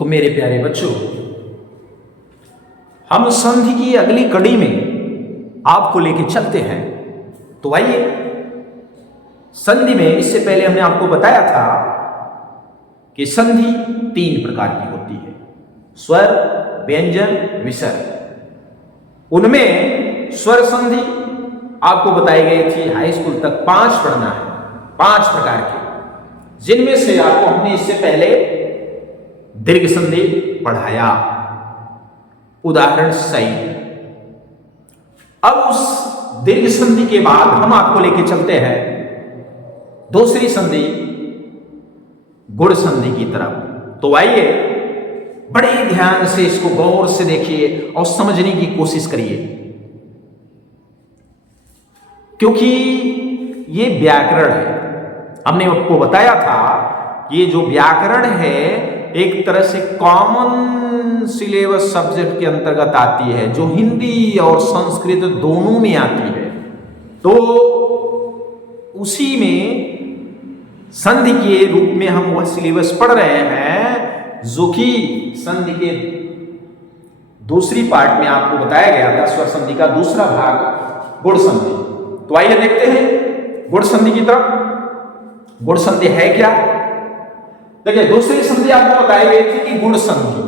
तो मेरे प्यारे बच्चों, हम संधि की अगली कड़ी में आपको लेके चलते हैं। तो आइए, संधि में इससे पहले हमने आपको बताया था कि संधि 3 प्रकार की होती है, स्वर, व्यंजन, विसर्ग। उनमें स्वर संधि आपको बताई गई थी हाई स्कूल तक 5 पढ़ना है, 5 प्रकार के, जिनमें से आपको हमने इससे पहले दीर्घ संधि पढ़ाया, उदाहरण सही। अब उस दीर्घ संधि के बाद हम आपको लेके चलते हैं दूसरी संधि, गुण संधि की तरफ। तो आइए, बड़े ध्यान से इसको गौर से देखिए और समझने की कोशिश करिए, क्योंकि ये व्याकरण है। हमने आपको बताया था ये जो व्याकरण है एक तरह से कॉमन सिलेबस सब्जेक्ट के अंतर्गत आती है, जो हिंदी और संस्कृत दोनों में आती है। तो उसी में संधि के रूप में हम वह सिलेबस पढ़ रहे हैं जो कि संधि के दूसरी पार्ट में आपको बताया गया था, स्वर संधि का दूसरा भाग गुण संधि। तो आइए देखते हैं गुण संधि की तरफ। गुण संधि है क्या? देखिए, दूसरी संधि आपको बताई गई थी कि गुण संधि।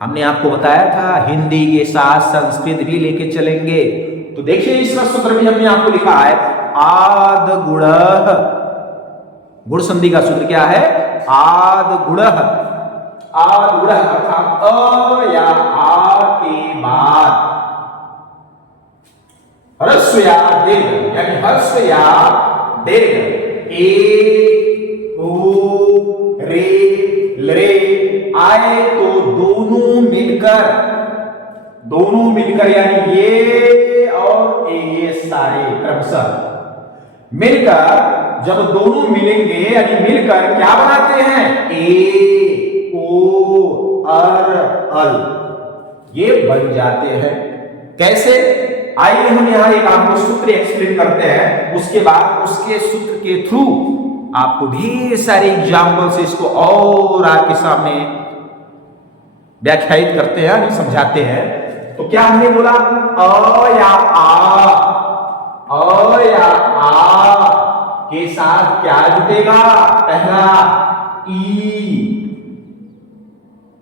हमने आपको बताया था हिंदी के साथ संस्कृत भी लेके चलेंगे। तो देखिए, इसका सूत्र भी हमने आपको लिखा है, आद गुण। गुण संधि का सूत्र क्या है? आद गुण। आद गुण अर्थात अ या आ के बाद ह्रस्व या दीर्घ, यानी ह्रस्व या दीर्घ, ए, ओ, रे, लरे आए तो दोनों मिलकर यानी ये और ये सारे क्रमशः मिलकर, जब दोनों मिलेंगे यानी मिलकर क्या बनाते हैं? ए, ओ, अल, ये बन जाते हैं। कैसे? आइए हम यहां एक आपको सूत्र एक्सप्लेन करते हैं, उसके बाद उसके सूत्र के थ्रू आपको ढेर सारे एग्जाम्पल से इसको और आपके सामने व्याख्यायित करते हैं, समझाते हैं। तो क्या हमने बोला? अ या आ के साथ क्या जुटेगा? पहला ई।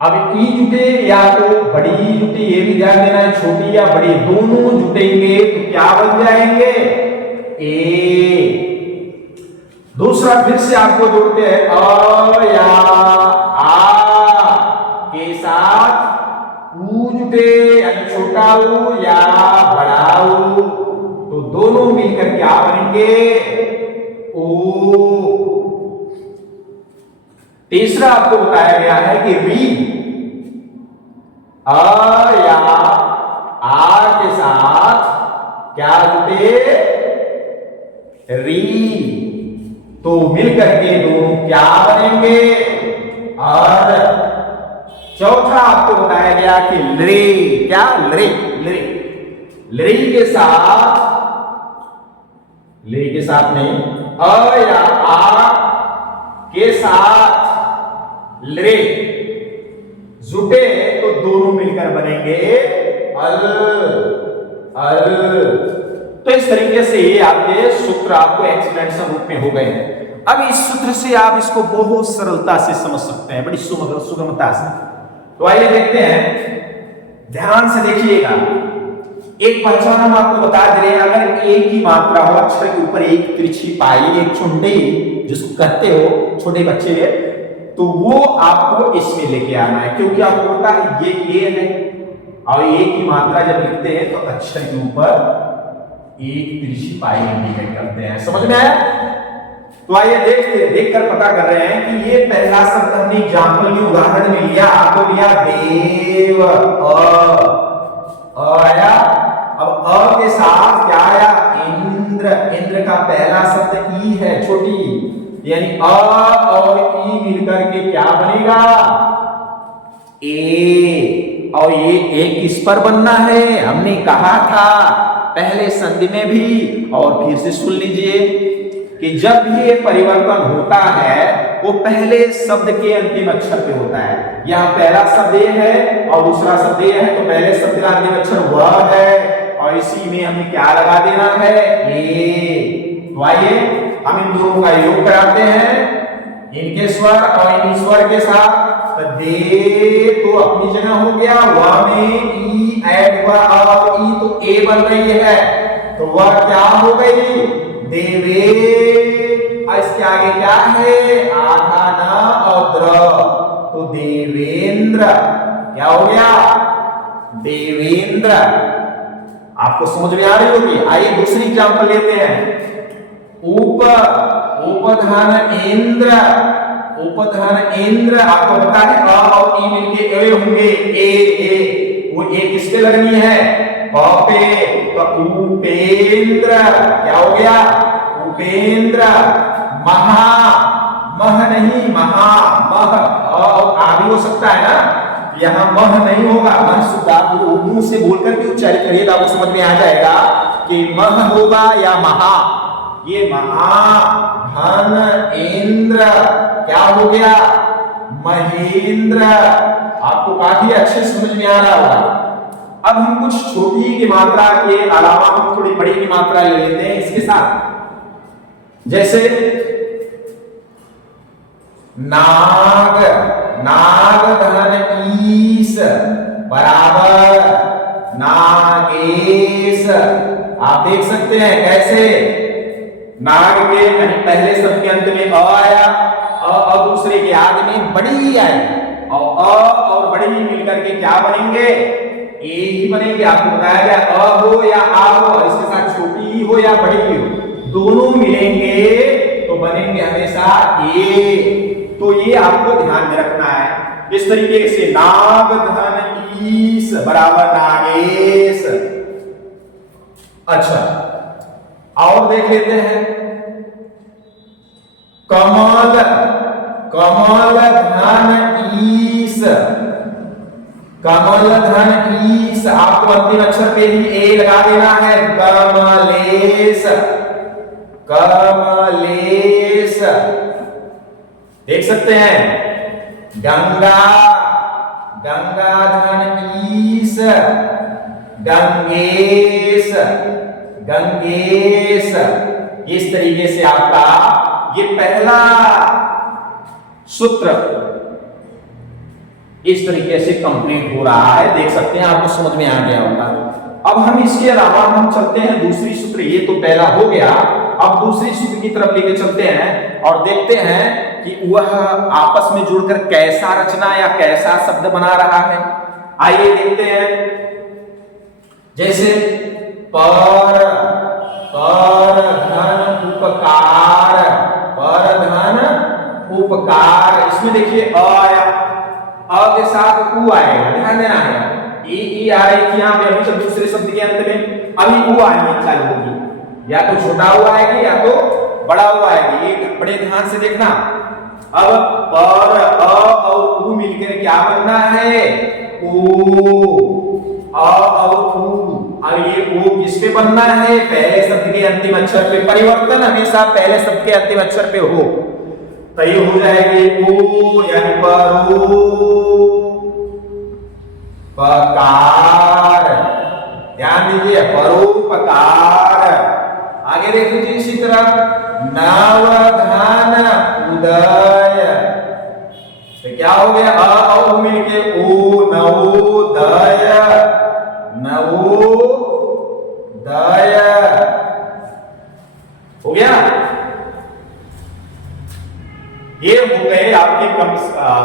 अब ई जुटे या तो बड़ी जुटे, ये भी ध्यान देना है, छोटी या बड़ी दोनों जुटेंगे तो क्या बन जाएंगे? ए। दूसरा फिर से आपको जोड़ते हैं, अ या आ के साथ ऊ जुटे, यानी छोटा ऊ या बड़ा ऊ, तो दोनों मिलकर क्या बनेंगे? ओ। तीसरा आपको बताया गया है कि री। अ या आ के साथ क्या जुटे? री, तो मिलकर के दोनों क्या बनेंगे? और चौथा आपको बताया गया कि लरे। क्या? लरे। लरे, लरे के साथ नहीं, अ या आ के साथ लरे जुटे तो दोनों मिलकर बनेंगे अल। तो इस तरीके से आपके सूत्र आपको एक्सप्लेनेशन रूप में हो गए हैं। अब इस सूत्र से आप इसको बहुत सरलता से समझ सकते हैं, बड़ी सुगमता से। तो आइए देखते हैं, ध्यान से देखिएगा। एक पहचान हम आपको बता दे रहे हैं, अगर एक ही मात्रा हो, अक्षर के ऊपर एक तिरछी पाई, एक चुंडी जिसको कहते हो छोटे बच्चे, तो वो आपको इसमें लेके आना है, क्योंकि आपको पता है ये है और एक ही मात्रा जब लिखते हैं तो अक्षर के ऊपर एक तिरछी पाई इंडिकेट करते हैं। समझ में आया? तो आइए देखकर पता कर रहे हैं कि ये पहला शब्द हमने एग्जाम्पल में, उदाहरण में लिया, तो लिया देव, अ आया। अब अ के साथ क्या आया? इंद्र। इंद्र का पहला शब्द ई है, छोटी, यानी अ और ई मिलकर के क्या बनेगा? ए। और ये एक किस पर बनना है? हमने कहा था पहले संधि में भी, और फिर से सुन लीजिए, कि जब भी ये परिवर्तन होता है वो पहले शब्द के अंतिम अक्षर पे होता है। यहाँ पहला शब्द ये है और दूसरा शब्द ये है, तो पहले शब्द का अंतिम अक्षर वह है और इसी में हमें क्या लगा देना है, ए। तो आइए हम इन दोनों का योग कराते हैं, इनके स्वर और इन स्वर के साथ। तो दे तो अपनी जगह हो गया, वह में ई ऐड हुआ और ई तो ए बन रही है, तो वह क्या हो गई, देवे। इसके आगे क्या है, आधा न और द्र, तो देवेंद्र क्या हो गया, देवेंद्र। आपको समझ में आ रही होगी। आइए दूसरी एग्जांपल लेते हैं। उपधान इंद्र, उपधान इंद्र आपको पता है अ और ई मिलके ए होंगे, ए वो ए किसके लगनी है, प पे, तो उपेंद्र क्या हो गया, उपेंद्र। महा, मह नहीं महा, मह आ भी हो सकता है ना, यहाँ मह नहीं होगा, मह शुद्ध आप मुंह से बोलकर के उच्चारित करिए तो आपको समझ में आ जाएगा कि मह होगा या महा। ये महा धन इंद्र क्या हो गया, महेंद्र। आपको काफी अच्छे समझ में आ रहा होगा। अब हम कुछ छोटी की मात्रा के अलावा हम थोड़ी बड़ी की मात्रा ले लेते हैं इसके साथ। जैसे नाग, नाग धन ईस बराबर नागेश। आप देख सकते हैं कैसे नाग के पहले शब्द के अंत में अ आया, और दूसरे के आगे में बड़ी आई, और बड़ी मिलकर के क्या बनेंगे, ए ही बनेंगे। आपको बताया गया अ हो या आ हो, इसके साथ छोटी ही हो या बड़ी ही हो, दोनों मिलेंगे तो बनेंगे हमेशा ए। तो ये आपको ध्यान में रखना है। इस तरीके से नाग धन ईस बराबर नागेश। अच्छा और देख लेते हैं, कमल, कमल धन ईस, कमल धन ईस। आपको अंतिम अक्षर पे ही ए लगा देना है, कमलेश, कमलेश। देख सकते हैं गंगा, गंगा धन ईस, गंगेश, गंगेश। इस तरीके से आपका ये पहला सूत्र इस तरीके से कंप्लीट हो रहा है। देख सकते हैं, आपको समझ में आ गया होगा। अब हम इसके अलावा हम चलते हैं दूसरी सूत्र। ये तो पहला हो गया, अब दूसरी सूत्र की तरफ लेके चलते हैं और देखते हैं कि वह आपस में जुड़कर कैसा रचना या कैसा शब्द बना रहा है। आइए देखते हैं। जैसे पर, पर धन उपकार, पर धन उपकार। इसमें देखिए अ आया, अ के साथ उ आएगा, ध्यान देना है। ई आ रही थी यहाँ पे, अभी तो दूसरे शब्द के अंत में अभी उ आनी चालू होगी, या तो छोटा हुआ आएगी या तो बड़ा हुआ आएगी। ये बड़े ध्यान से देखना। अब पर अ और उ मिलकर क्या बनना है, ओ। अ और उ, अब ये ओ किस पे बनना है, पहले शब्द के अंतिम अक्षर पे। परिवर्तन हमेशा पहले शब्द के अंतिम अक्षर पे हो, तो ये हो जाएगी ओ, यानी परो पकार। ध्यान दीजिए, परोपकार। आगे देख लीजिए इसी तरह नवधान उदय। तो क्या हो गया, अ और मिलके ओ, नवोदय, नवोदय हो गया। ये हो गए आपके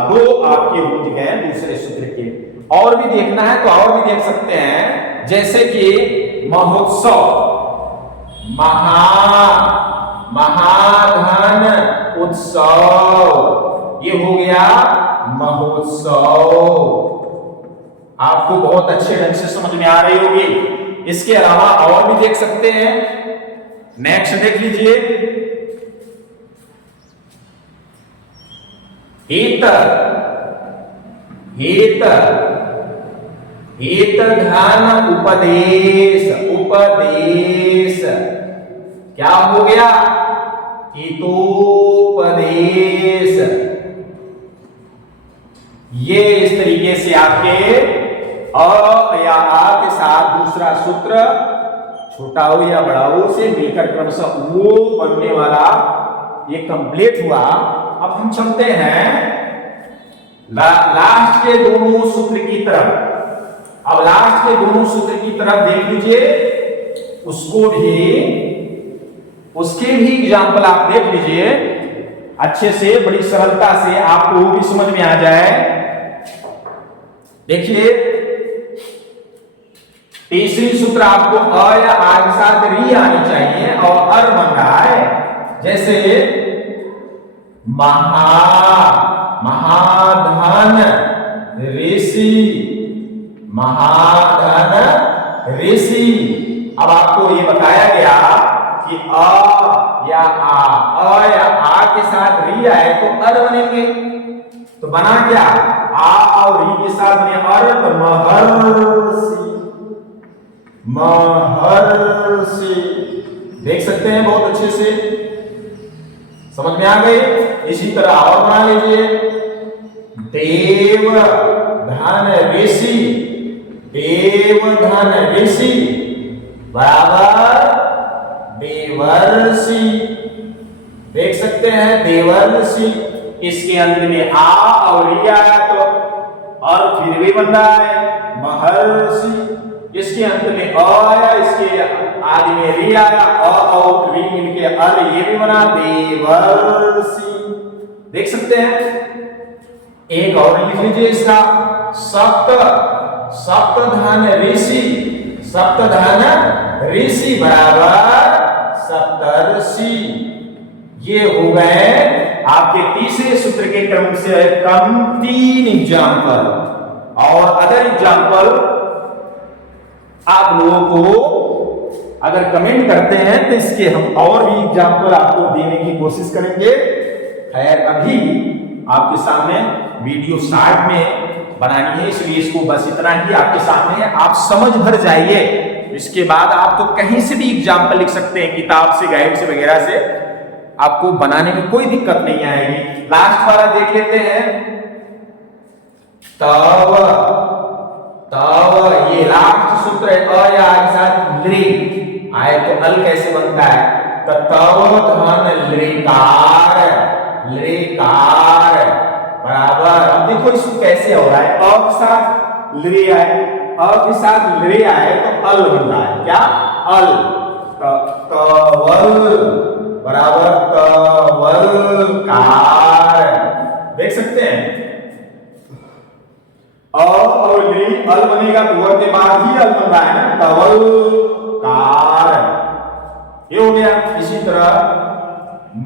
दो आपके हो गए दूसरे सूत्र के। और भी देखना है तो और भी देख सकते हैं, जैसे कि महोत्सव, महाधन उत्सव। ये हो गया महोत्सव। आपको बहुत अच्छे ढंग से समझ में आ रही होगी। इसके अलावा और भी देख सकते हैं। नेक्स्ट देख लीजिए, हेत, हेत, हेत धन उपदेश, उपदेश। क्या हो गया, हितोपदेश। ये इस तरीके से आपके अ या आ के साथ दूसरा सूत्र छोटा हो या बड़ा हो से मिलकर क्रमशः वो बनने वाला ये कंप्लीट हुआ। अब हम चलते हैं लास्ट के दोनों सूत्र की तरफ। अब लास्ट के दोनों सूत्र की तरफ देख लीजिए, उसके भी एग्जाम्पल आप देख लीजिए अच्छे से, बड़ी सरलता से आपको वो भी समझ में आ जाए। देखिए तीसरी सूत्र आपको अ या आ के साथ री आनी चाहिए और अर बन रहा है। जैसे महाधन ऋषि, महाधन ऋषि। अब आपको ये बताया गया कि अ या आ के साथ री आए तो अर बनेंगे। तो बना क्या, आ और री के साथ में अर, तो महर्षि, महर्षि। देख सकते हैं बहुत अच्छे से, समझ में आ गई। इसी तरह और बना लीजिए, देवधन ऋषि, देवधन ऋषि बराबर देवर्षि। देख सकते हैं देवर्षि। इसके अंत में आ और री आया तो और फिर भी बन रहा है महर्षि। इसके अंत में अ आया, इसके आदि में री आया, अ और री मिलके अर, ये भी बना देवर्षि। देख सकते हैं। एक और लिख लीजिए इसका, सप्तधन ऋषि, सप्तधन ऋषि बराबर सप्तर्षि। ये हो गए आपके तीसरे सूत्र के क्रम से कम 3 एग्जाम्पल। और अदर एग्जाम्पल आप लोगों को अगर कमेंट करते हैं तो इसके हम और भी एग्जाम्पल आपको देने की कोशिश करेंगे। खैर अभी आपके सामने वीडियो शॉर्ट में बनानी है, इसलिए इसको बस इतना ही आपके सामने है, आप समझ भर जाइए। इसके बाद आप तो कहीं से भी एग्जाम्पल लिख सकते हैं, किताब से, गाइड से वगैरह से, आपको बनाने में कोई दिक्कत नहीं आएगी। लास्ट वाला देख लेते हैं, तव, तव ये लास्ट सूत्र है, अ या आ के साथ लृ आए तो अल कैसे बनता है, तो तव धन लृकार, लृकार बराबर। अब देखो इसको कैसे हो रहा है, अ के साथ लृ आए, अ के साथ लृ आए तो अल बन रहा है, क्या अल। तवल बराबर तवलकार। देख सकते हैं अ और लृ अल बनेगा तो के बाद ही अल बन रहा है ना, तवलकार। ये हो गया। इसी तरह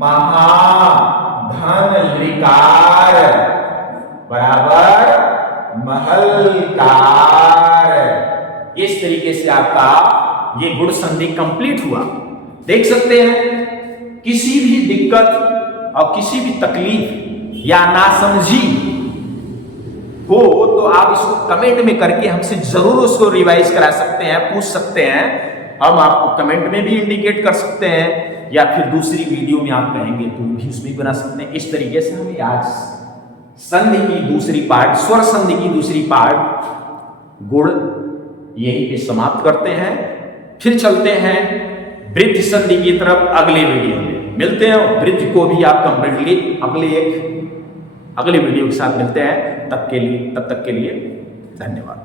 महाधन लृकार बराबर महलकार। इस तरीके से आपका ये गुण संधि कंप्लीट हुआ। देख सकते हैं किसी भी दिक्कत और किसी भी तकलीफ या नासमझी हो तो आप इसको कमेंट में करके हमसे जरूर उसको रिवाइज करा सकते हैं, पूछ सकते हैं। हम आपको कमेंट में भी इंडिकेट कर सकते हैं या फिर दूसरी वीडियो में आप कहेंगे तो भी उसमें बना सकते हैं। इस तरीके से हमें आज संधि की दूसरी पार्ट, स्वर संधि की दूसरी पार्ट गुण यहीं पे समाप्त करते हैं। फिर चलते हैं वृद्धि संधि की तरफ अगले वीडियो में। मिलते हैं, वृद्धि को भी आप कंप्लीटली अगले वीडियो के साथ मिलते हैं। तब तक के लिए धन्यवाद।